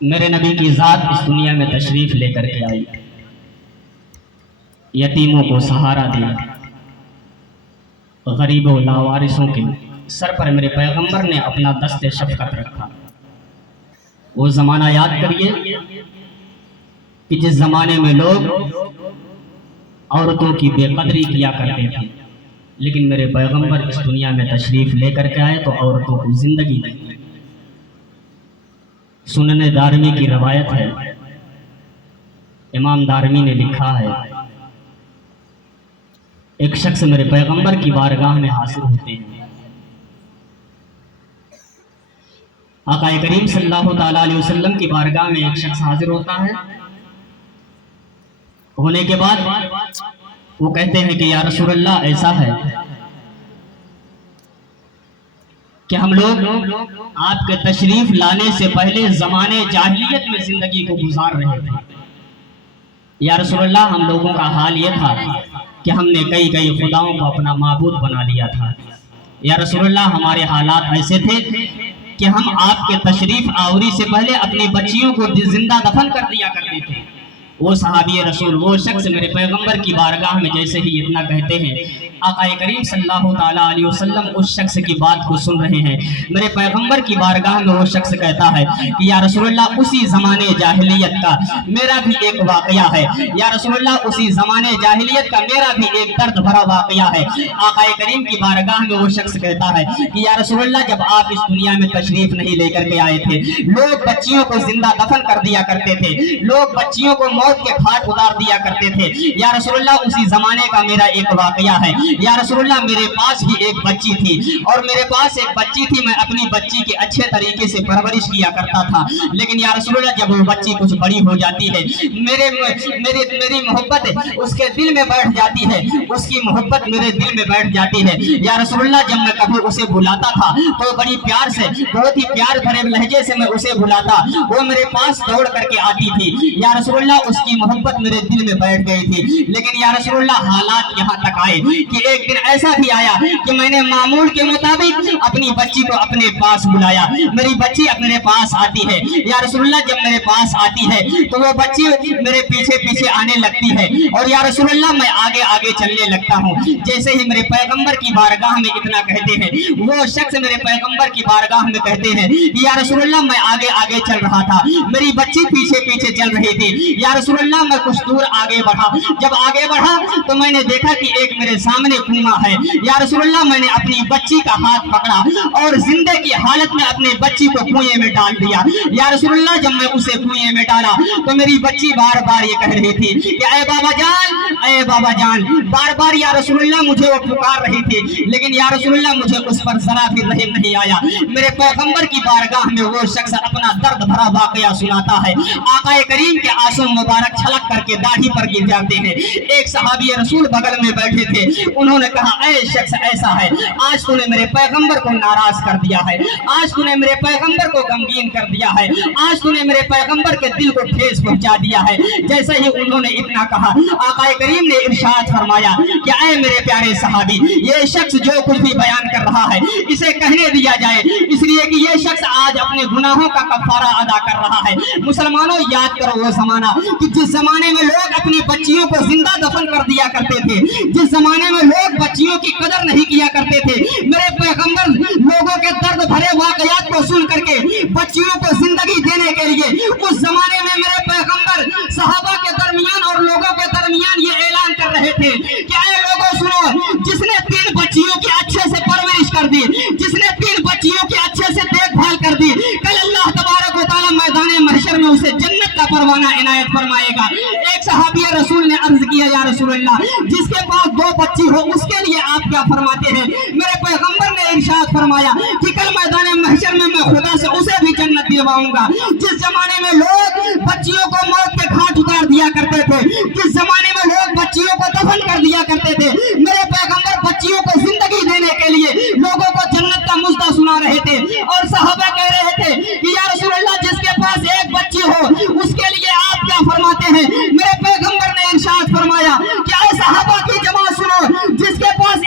میرے نبی کی ذات اس دنیا میں تشریف لے کر کے آئی، یتیموں کو سہارا دیا، غریبوں لاوارثوں کے سر پر میرے پیغمبر نے اپنا دست شفقت رکھا۔ وہ زمانہ یاد کریے کہ جس زمانے میں لوگ عورتوں کی بے قدری کیا کرتے تھے، لیکن میرے پیغمبر اس دنیا میں تشریف لے کر کے آئے تو عورتوں کو زندگی دی۔ سنن دارمی کی روایت ہے، امام دارمی نے لکھا ہے، ایک شخص میرے پیغمبر کی بارگاہ میں حاضر ہوتے ہیں۔ آقا کریم صلی اللہ تعالیٰ علیہ وسلم کی بارگاہ میں ایک شخص حاضر ہوتا ہے، ہونے کے بعد وہ کہتے ہیں کہ یا رسول اللہ ایسا ہے کہ ہم لوگ آپ کے تشریف لانے سے پہلے زمانے جاہلیت میں زندگی کو گزار رہے تھے۔ یا رسول اللہ ہم لوگوں کا حال یہ تھا کہ ہم نے کئی خداؤں کو اپنا معبود بنا لیا تھا۔ یا رسول اللہ ہمارے حالات ایسے تھے کہ ہم آپ کے تشریف آوری سے پہلے اپنی بچیوں کو زندہ دفن کر دیا کرتے تھے۔ وہ صحابی رسول، وہ شخص میرے پیغمبر کی بارگاہ میں جیسے ہی اتنا کہتے ہیں، آقا کریم صلی اللہ تعالیٰ علیہ وسلم اس شخص کی بات کو سن رہے ہیں۔ میرے پیغمبر کی بارگاہ میں وہ شخص کہتا ہے کہ یا رسول اللہ اسی زمانے جاہلیت کا میرا بھی ایک واقعہ ہے، یا رسول اللہ اسی زمانے جاہلیت کا میرا بھی ایک درد بھرا واقعہ ہے۔ آقا کریم کی بارگاہ میں وہ شخص کہتا ہے کہ یا رسول اللہ جب آپ اس دنیا میں تشریف نہیں لے کر کے آئے تھے، لوگ بچیوں کو زندہ دفن کر دیا کرتے تھے، لوگ بچیوں کو موت کے گھاٹ اتار دیا کرتے تھے۔ یا رسول اللہ اسی زمانے کا میرا ایک واقعہ ہے۔ یا رسول اللہ میرے پاس بھی ایک بچی تھی، اور میرے پاس ایک بچی تھی، میں اپنی بچی کی اچھے طریقے سے پرورش کیا کرتا تھا، لیکن یا رسول اللہ جب وہ بچی کچھ بڑی ہو جاتی ہے، میری محبت اس کے دل میں بیٹھ جاتی ہے، اس کی محبت میرے دل میں بیٹھ جاتی ہے۔ یا رسول اللہ جب میں کبھی اسے بلاتا تھا تو بڑی پیار سے، بہت ہی پیار بھرے لہجے سے میں اسے بلاتا، وہ میرے پاس دوڑ کر کے آتی تھی۔ یا رسول اللہ اس کی محبت میرے دل میں بیٹھ گئی تھی، لیکن یا رسول اللہ حالات یہاں تک آئے کہ ایک دن ایسا بھی آیا کہ میں نے معمول کے مطابق اپنی بچی کو اپنے پاس بلایا۔ میری بچی میرے پاس آتی ہے، یا رسول اللہ جب میرے پاس آتی ہے تو وہ بچی میرے پیچھے پیچھے آنے لگتی ہے، اور یا رسول اللہ میں آگے آگے چلنے لگتا ہوں۔ جیسے ہی میرے پیغمبر کی بارگاہ میں اتنا کہتے ہیں، وہ شخص میرے پیغمبر کی بارگاہ میں کہتے ہیں یا رسول اللہ میں آگے آگے چل رہا تھا، میری بچی پیچھے پیچھے چل رہی تھی۔ یا رسول اللہ میں کچھ دور آگے بڑھا، جب آگے بڑھا تو میں نے دیکھا کہ ایک میرے سامنے کنواں ہے۔ یا رسول اللہ میں نے اپنی بچی کا ہاتھ پکڑا اور زندے کی حالت میں اپنے بچی کو کنویں میں ڈال دیا۔ یا رسول اللہ جب میں اسے کنویں میں ڈالا تو میری بچی بار بار یہ کہہ رہی تھی کہ اے بابا جان، اے بابا جان، بار بار یا رسول اللہ مجھے وہ پکار رہی تھی، لیکن یا رسول اللہ مجھے اس پر ذرا بھی رحم نہیں آیا۔ میرے پیغمبر کی بارگاہ میں وہ شخص اپنا درد بھرا واقعہ سناتا ہے، آقا کریم کے آنسو مبارک چھلک کر کے داڑھی پر گر جاتے ہیں۔ ایک صحابی رسول بغل میں بیٹھے تھے، انہوں نے کہا اے شخص ایسا ہے، آج تو نے میرے پیغمبر کو ناراض کر دیا ہے، آج تو نے میرے پیغمبر کو غمگین کر دیا ہے، آج تو نے میرے پیغمبر کے دل کو ٹھیس پہنچا دیا ہے۔ جیسے ہی انہوں نے اتنا کہا، آقا کریم نے ارشاد فرمایا کہ اے میرے پیارے صحابی، یہ شخص جو کچھ بھی بیان کر رہا ہے اسے کہنے دیا جائے، اس لیے کہ یہ شخص آج اپنے گناہوں کا کفارہ ادا کر رہا ہے۔ مسلمانوں یاد کرو وہ زمانہ کہ جس زمانے میں لوگ اپنی بچیوں کو زندہ دفن کر دیا کرتے تھے، جس زمانے میں لوگ بچیوں کی قدر نہیں کیا کرتے تھے، میرے پیغمبر لوگوں کے درد بھرے واقعات کو سن کر کے بچیوں کو زندگی دینے کے لیے اس زمانے میں میرے پیغمبر صحابہ کے درمیان اور لوگوں کے درمیان یہ اعلان کر رہے تھے کہ اے لوگوں سنو، جس نے 3 بچیوں کی اچھے سے پرورش کر دی، جس نے 3 بچیوں کی اچھے سے دیکھ بھال کر دی، کل اللہ تبارک و تعالی میدان محشر میں اسے جنت کا پروانہ عنایت فرمائے گا۔ ایک صحابی رسول نے عرض کیا یا رسول اللہ جس کے پاس 2 بچی ہو اس کے لیے آپ کیا فرماتے ہیں؟ میرے پیغمبر نے ارشاد فرمایا کہ کل میدان محشر میں خدا سے اسے بھی جنت دلواؤں گا۔ جس زمانے میں لوگ بچیوں کو موت کے گھاٹ اتار دیا کرتے تھے، جس زمانے میں لوگ بچیوں کو دفن کر دیا کرتے تھے، میرے پیغمبر بچیوں کو زندگی دینے کے لیے لوگوں کو جنت کا مژدہ سنا رہے تھے، اور صحابہ کہہ رہے تھے کہ یا رسول اللہ جس کے پاس 1 بچی ہو اس کے لیے آپ کیا فرماتے ہیں؟ میرے پیغمبر نے ارشاد فرمایا کہ اے صحابہ کی جماعت سنو، جس کے پاس